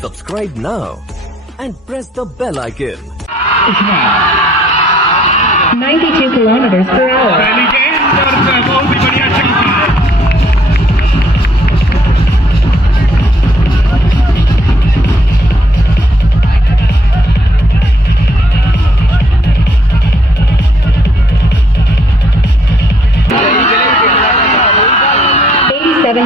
Subscribe now and press the bell icon. 92 kilometers per hour.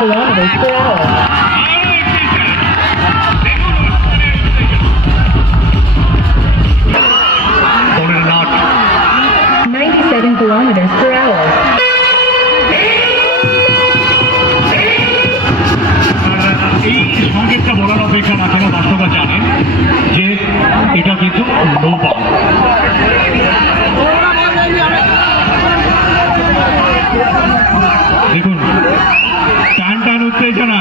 Kilometers per hour. 97 kilometers per hour. এই সংকেতটা বলার অপেক্ষা রাখে না, দর্শকরা জানেন যে এটা কিন্তু নো বল। দেখুন টান টান উত্তেজনা,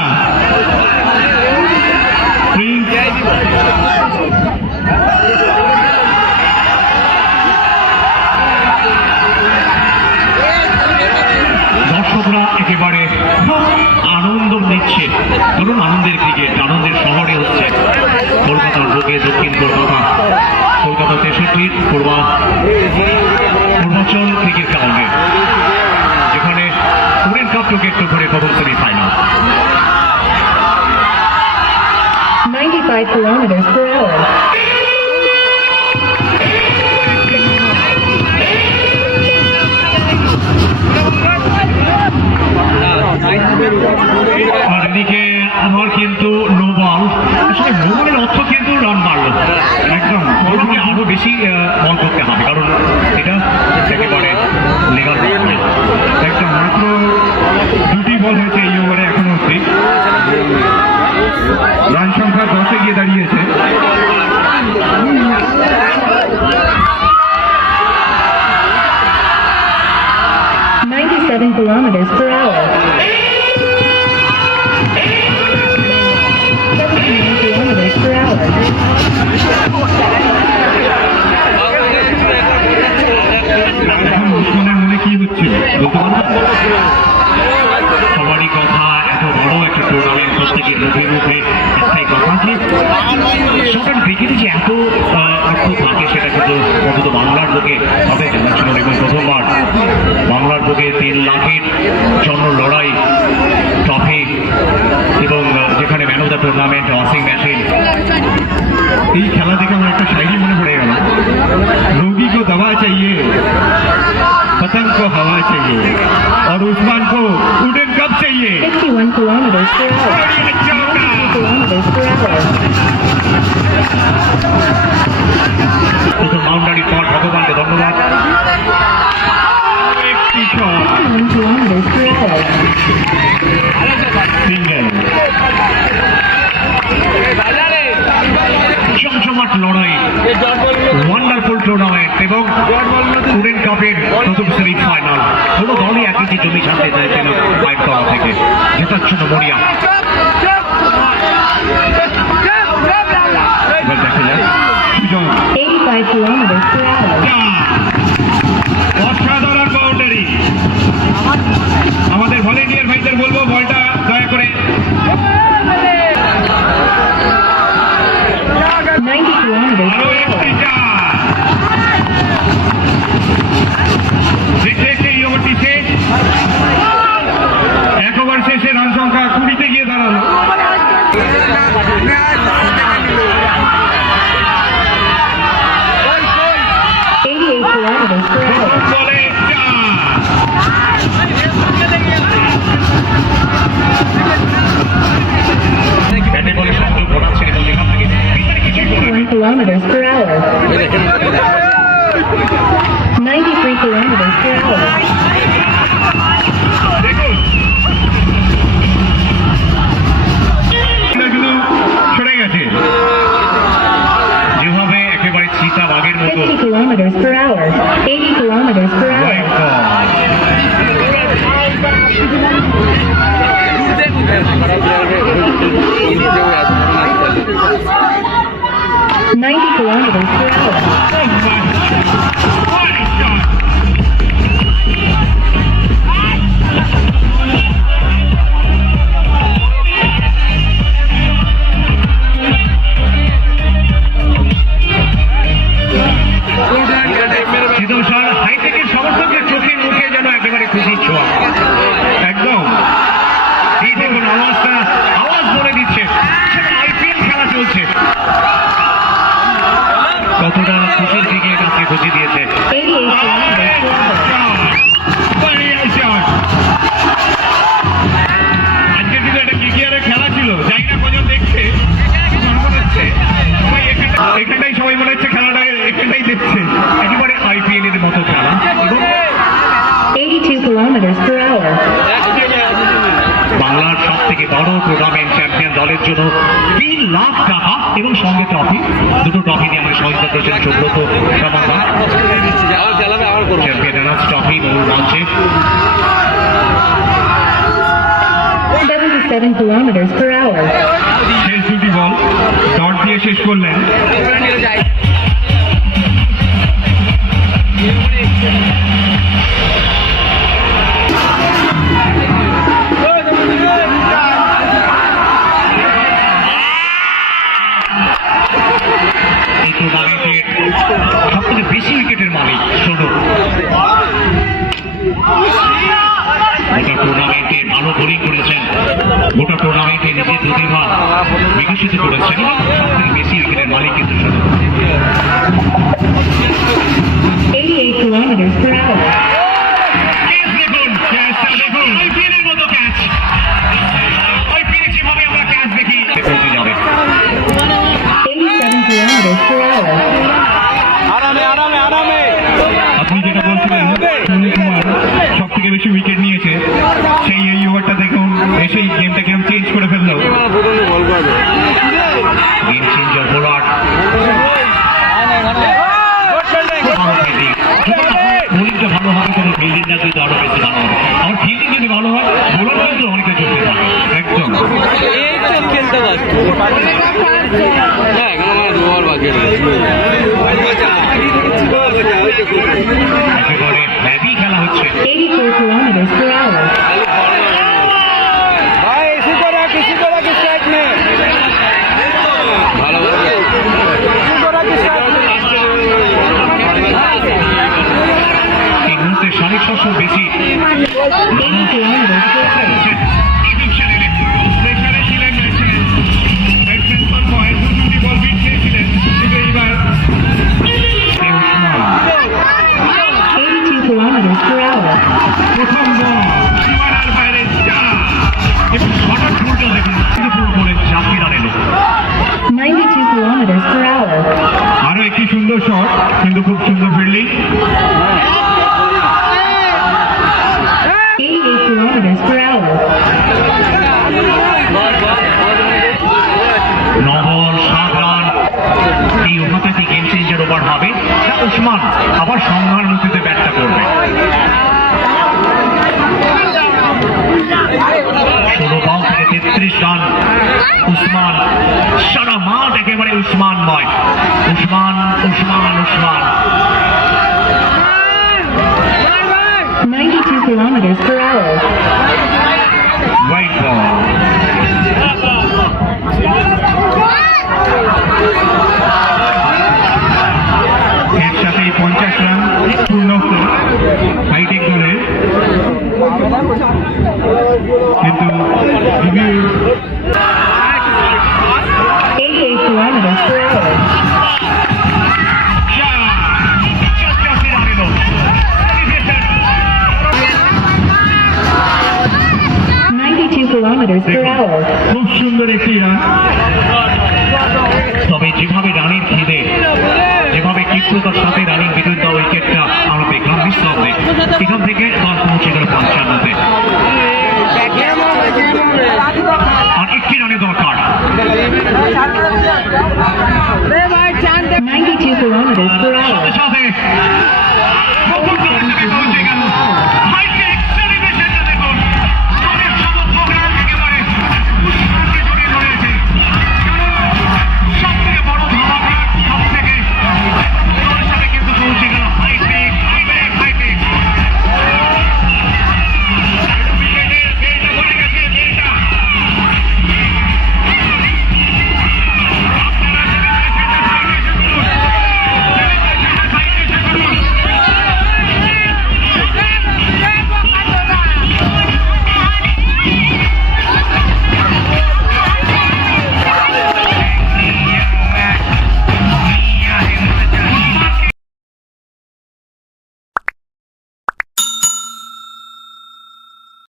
দর্শকরা একেবারে আনন্দ নিচ্ছে। ধরুন আনন্দের ক্রিকেট, আনন্দের শহরে হচ্ছে কলকাতার বুকে, দক্ষিণ কলকাতা, কলকাতা 63 পূর্বাঞ্চল ক্রিকেট গ্রাউন্ডে, যেখানে টুরেন্ট কাপ ক্রিকেট করে প্রথম সেমিফাইনাল। 95 kilometers per hour. আর এদিকে আমার কিন্তু নো বল। আসলে নো বলের অর্থ কিন্তু রান মারলো, একদম আরো বেশি বল করতে হবে, কারণ এটা একেবারে লিগাল একদম। মাত্র দুটি বল হয়েছে এই ওভারে এখনো অব্দি, রান সংখ্যা 10-এ গিয়ে দাঁড়িয়েছে। Kilometers per hour. 79 kilometers per hour. মনে কি হচ্ছে সবারই কথা, এত বড় একটা টুর্নামেন্ট, প্রত্যেকে মুখে মুখে একটাই কথা যে শর্ট ক্রিকেটে যে এত অর্থ থাকে সেটা কিন্তু অন্তত বাংলার বুকে হবে জানা ছিল। দেখুন প্রথমবার বাংলার বুকে 3 লাখের জন্য লড়াই, ট্রফি, এবং যেখানে man of the tournament, washing machine. এই খেলা দেখে আমার একটা শায়রি মনে পড়ে গেল, রোগী को दवा चाहिए, पतंग को हवा चाहिए, और उस्मान को उड़न कब चाहिए। 51 kilometers per hour. 52 kilometers per hour. প্রথম বাউন্ডারির পর ভগবানকে ধন্যবাদ। 51 kilometers per hour. সিঙ্গেল, জমজমাট লড়াই, ওয়ান্ডারফুল টুর্নামেন্ট এবং টুরেন্ট কাপের প্রথম সেমিফাইনাল। কোনো দলই এক ইঞ্চি জমি ছাড়তে চাইছে না ফাইভ তলা থেকে, জেতার জন্য মরিয়া। এবার দেখা যায় 85 kilometers per hour. অসাধারণ বাউন্ডারি। আমাদের ভলেন্টিয়ার ভাইদের বলবো বলটা দয়া করে 90 kilometers per hour. এই ওভারটি শেষ, 1 ওভার শেষে রান সংখ্যা 20-তে গিয়ে দাঁড়ালো। 88 kilometers per hour. ব্যাটে বলে সংযোগ ঘটাচ্ছেন এবং এখান থেকে কিছুই করে 1 kilometers per hour. 93 kilometers per hour. দেখুন সরে গেছে যেভাবে, একেবারে চিতা বাঘের মতো। 50 kilometers per hour. 80 kilometers per hour. 90 kilometers per hour. পাঠিয়ে দিয়েছে। 88 kilometers per hour. আজকে কিন্তু একটা ক্রিকেটের খেলা ছিল, জানি না কজন দেখছে। আমার মনে হচ্ছে সবাই এখানটাই সবাই মনে হচ্ছে খেলাটা এখানটাই দেখছে, একেবারে IPL এর মতো খেলা। এবং 82 kilometers per hour. বাংলার সব থেকে বড় টুর্নামেন্ট চ্যাম্পিয়ন দলের জন্য 3 লাখ টাকা এবং সঙ্গে ট্রফি, দুটো ট্রফি দিয়ে আমাদের সহযোগিতা করেছেন Subrata Samaddar. Champion runners trophy মূল মঞ্চে 77 kilometers per hour. শেষ দুটি বল ডট দিয়ে শেষ করলেন। এই টুর্নামেন্টের সবথেকে বেশি উইকেটের মালিক সৌরভ। গোটা টুর্নামেন্টে ভালো বোলিং করেছেন, গোটা টুর্নামেন্টে নিজের প্রতিভা বিকশিত করেছেন। সবথেকে বেশি উইকেটের মালিক কিন্তু Sourav. 88 kilometers per hour. Catch দেখুন, ক্যাচটা দেখুন, IPL এর মতো ক্যাচ। IPL এ যেভাবে আমরা ক্যাচ দেখি পৌঁছে যাবে। 87 kilometers per hour. আপনি যেটা বলছিলেন সুনীল কুমার সব থেকে বেশি উইকেট নিয়েছে, সেই এই ওভারটা দেখুন এসে গেমটা কিরকম চেঞ্জ করে ফেললো। গেম চেঞ্জার বোলার, বোলিংটা ভালো হবে তবে ফিল্ডিংটা কিন্তু আরো বেশি ভালো হবে। আমার ফিল্ডিং যদি ভালো হয় বোলার কিন্তু অনেকে চলতে পারে একদম। একেবারে হ্যাভি খেলা হচ্ছে। 84 kilometers per hour. এই মুহূর্তে 750 বেশি 80 kilometers per hour. Kilometers per hour. প্রথম বল সীমানার বাইরে চার এবং হঠাৎ ফুলটা দেখুন পুরো বলে চাপিয়ে রান এলো। 92 kilometers per hour. আরো একটি সুন্দর শট, কিন্তু খুব সুন্দর ফিল্ডিং। 88 kilometers per hour. নবল 7 রান। এই ওভারটা কি গেম চেঞ্জার ওভার হবে? না উসমান আবার সংহার নীতিতে ব্যাটটা করবে? 16 বল থেকে 33 রান। উসমান, সারা মাঠ একেবারে উসমানময়। Usman Usman Usman. 92 kilometers per hour. White ball. এর সাথেই 50 রান পূর্ণ হাইটেক দলে, কিন্তু 88 kilometers per hour. 92 kilometers per hour. খুব সুন্দর একটি